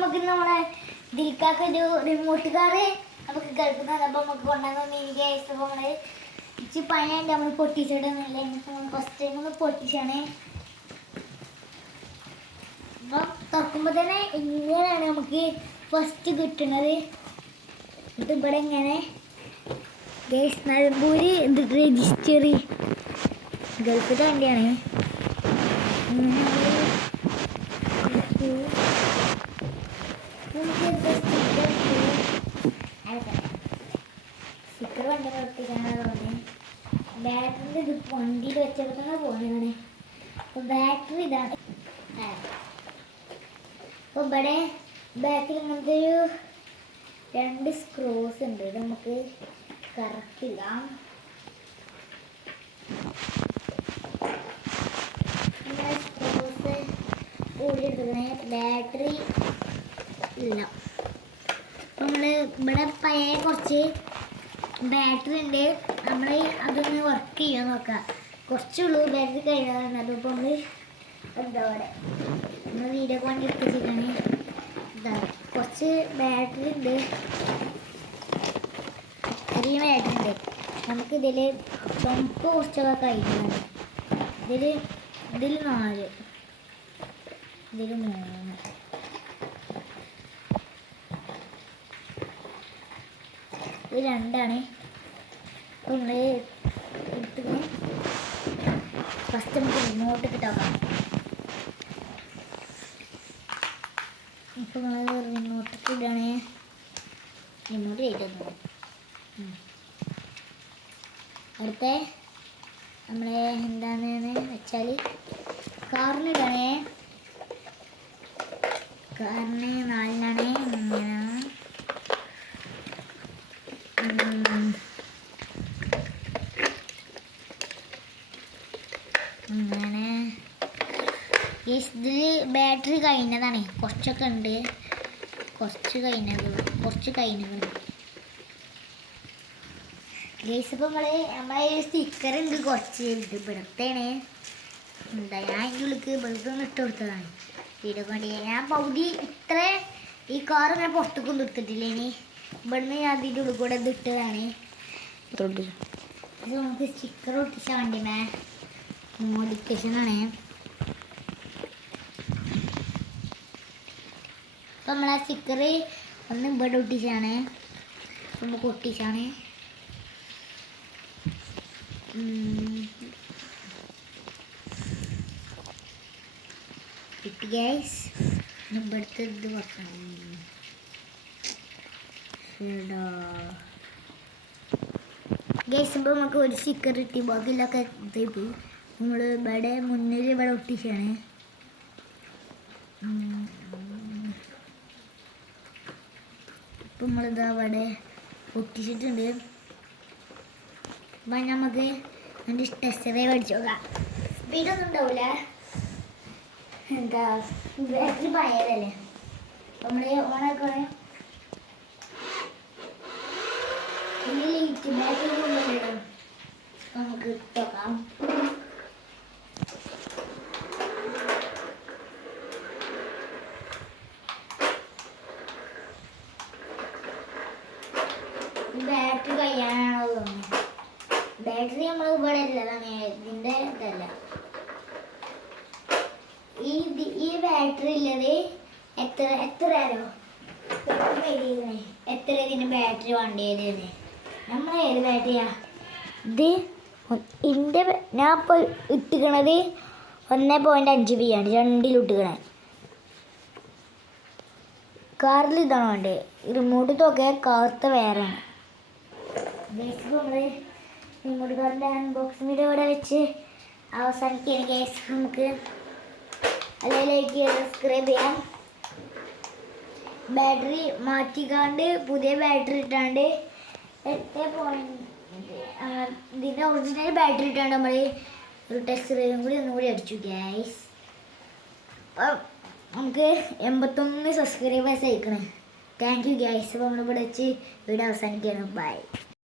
നമുക്ക് നമ്മളെ ദിൽക്കാക്ക് ഒരു റിമോട്ട് കാർ നമുക്ക് ഗൾഫിൽ അപ്പോൾ നമുക്ക് കൊണ്ടുവന്ന ഗൈസ്. അപ്പോൾ നമ്മൾ ഇച്ചിരി പണിയായിട്ട് നമ്മൾ പൊട്ടിച്ചിടുന്നില്ല. ഫസ്റ്റ് ടൈം ഒന്ന് പൊട്ടിച്ചാണ്. അപ്പം തുറക്കുമ്പോൾ തന്നെ ഇങ്ങനെയാണ് നമുക്ക് ഫസ്റ്റ് കിട്ടുന്നത്. ഇത് ഇവിടെ ഇങ്ങനെ ഗൈസ് നിലമ്പൂര് ഇത് രജിസ്റ്ററി ഗൾഫിലെ വണ്ടിയാണ്. സ്റ്റിക്കർ വണ്ടി പ്രവർത്തിക്കാനുള്ളതുകൊണ്ട് ബാറ്ററി ഇത് വണ്ടിയിൽ വെച്ചപ്പോൾ തന്നെ പോകുന്നതാണ്. അപ്പോൾ ബാറ്ററി ഇതാണ്. അപ്പോൾ ഇവിടെ ബാക്കിൽ ഇങ്ങനത്തെ ഒരു 2 സ്ക്രൂസ് ഉണ്ട്. ഇത് നമുക്ക് കറക്കിടാം. നമ്മുടെ സ്ക്രൂസ് ഊരിയെടുക്കണേ. ബാറ്ററി ഇല്ല. നമ്മൾ ഇവിടെ പഴയ കുറച്ച് ബാറ്ററി ഉണ്ട്. നമ്മൾ അതൊന്ന് വർക്ക് ചെയ്യാൻ നോക്കാം. കുറച്ചുള്ളൂ ബാറ്ററി കഴിഞ്ഞാൽ. അതിപ്പോൾ നമ്മൾ എന്താ പറയുക, നമ്മൾ വീഡിയോ കൊണ്ട് എടുത്തിട്ടാണ്. ഇതാ കുറച്ച് ബാറ്ററി ഉണ്ട്. ചെറിയ ബാറ്ററി ഉണ്ട്. നമുക്കിതിൽ പമ്പ് കുറച്ചൊക്കെ കഴിക്കണം. ഇതിൽ 4, ഇതിൽ 3, ഇത് 2ആണ്. അപ്പോൾ നമ്മൾ എടുത്ത് ഫസ്റ്റ് നമുക്ക് റിമോട്ട് കിട്ടാം. ഇപ്പോൾ നമ്മൾ റിമോട്ടൊക്കെ ഇടുകയാണ്. റിമോട്ട് കയറ്റുന്നു. അടുത്ത നമ്മളെ എന്താണെന്ന് വെച്ചാൽ കാറിനിടണേ. കാറിന് 4നാണ്. അങ്ങനെ ഇതിൽ ബാറ്ററി കഴിഞ്ഞതാണ്. കുറച്ചൊക്കെ ഉണ്ട്. കുറച്ച് കഴിഞ്ഞത് ഗൈസ്. ഇപ്പോൾ നമ്മളെ സ്റ്റിക്കർ ഉണ്ട്. കുറച്ച് ഇവിടത്തെയാണ്. എന്താ ഞാൻ അതിൻ്റെ ഉള്ളിലേക്ക് വെറുതെ ഇട്ട് കൊടുത്തതാണ് വീഡിയോ കൊണ്ട്. ഞാൻ പകുതി ഇത്ര ഈ കാർ ഇങ്ങനെ പുറത്തേക്കൊന്നും എടുത്തിട്ടില്ല. ഇനി ഇവിടുന്ന് ഞാൻ അതിൻ്റെ ഉള്ളിൽ കൂടെ ഇത് ഇട്ടതാണ്. ഇത് നമുക്ക് സ്റ്റിക്കർ ഒട്ടിച്ച വണ്ടിമേ മോഡിഫിക്കേഷനാണ്. അപ്പം നമ്മളാ സ്റ്റിക്കർ ഒന്ന് ഇവിടെ ഒട്ടിച്ചാണ്. നമുക്ക് ഒട്ടിച്ചാണ്. കിട്ടി ഗൈസ്. ഇവിടുത്തെ ഇത് വെക്കണം. ഗൈസ് ഇപ്പോൾ നമുക്ക് ഒരു സ്റ്റിക്കർ കിട്ടി. ബാക്കിയിലൊക്കെ ഇതായി നമ്മൾ ഇവിടെ മുന്നിൽ ഇവിടെ ഒട്ടിച്ചാണ്. ഇപ്പം നമ്മളിതാ ഇവിടെ ഒട്ടിച്ചിട്ടുണ്ട്. അപ്പം നമുക്ക് അതിൻ്റെ ടെസ്റ്ററേ മേടിച്ചു നോക്കാം. സ്പീഡൊന്നും ഉണ്ടാവില്ല. എന്താ ബാറ്ററി പഴയതല്ലേ. നമ്മൾ ഓണാക്കണേ. ലൈറ്റ് ബാറ്ററി കൊണ്ടുവരണം. നമുക്ക് നോക്കാം. ബാറ്ററി കഴിയാനാണോ തോന്നുന്നത്. ബാറ്ററി നമ്മൾ ഇവിടെ ഉള്ളതാണ്. ഇതിൻ്റെ ഇതല്ല. ഈ ബാറ്ററി ഉള്ളത് എത്രയാണോ എത്ര ഇതിന് ബാറ്ററി വേണ്ടിയത്. നമ്മൾ ഏത് ബാറ്ററിയാ ഇത്? ഇതിൻ്റെ ഞാൻ ഇപ്പോൾ ഇട്ടിക്കണത് 1.5 GB ആണ്. 2ൽ ഇട്ടിക്കണേ. കാറിൽ ഇതാണ് വേണ്ടത്. റിമോട്ട് നോക്കെ കാർത്തെ വേറെയാണ്. നമ്മൾ റിമോട്ട് കാറിൻ്റെ അൺബോക്സിംഗ് വീഡിയോ ഇവിടെ വെച്ച് അവസാനിക്കുകയാണ് ഗൈസ്. നമുക്ക് അല്ലെങ്കിൽ സബ്സ്ക്രൈബ് ചെയ്യാം. ബാറ്ററി മാറ്റിക്കാണ്ട് പുതിയ ബാറ്ററി ഇട്ടാണ്ട് 8. ഇതിൻ്റെ ഒറിജിനൽ ബാറ്ററി ഇട്ടാണ്ട് നമ്മൾ ഒരു ടെസ്റ്റ് ഡ്രൈവും കൂടി ഒന്നുകൂടി അടിച്ചു ഗൈസ്. അപ്പം നമുക്ക് 81 സബ്സ്ക്രൈബേഴ്സ് അയക്കണേ. Thank you guys. അപ്പോൾ നമ്മളിവിടെ വെച്ച് വീഡിയോ അവസാനിക്കുകയാണ്. ബൈ.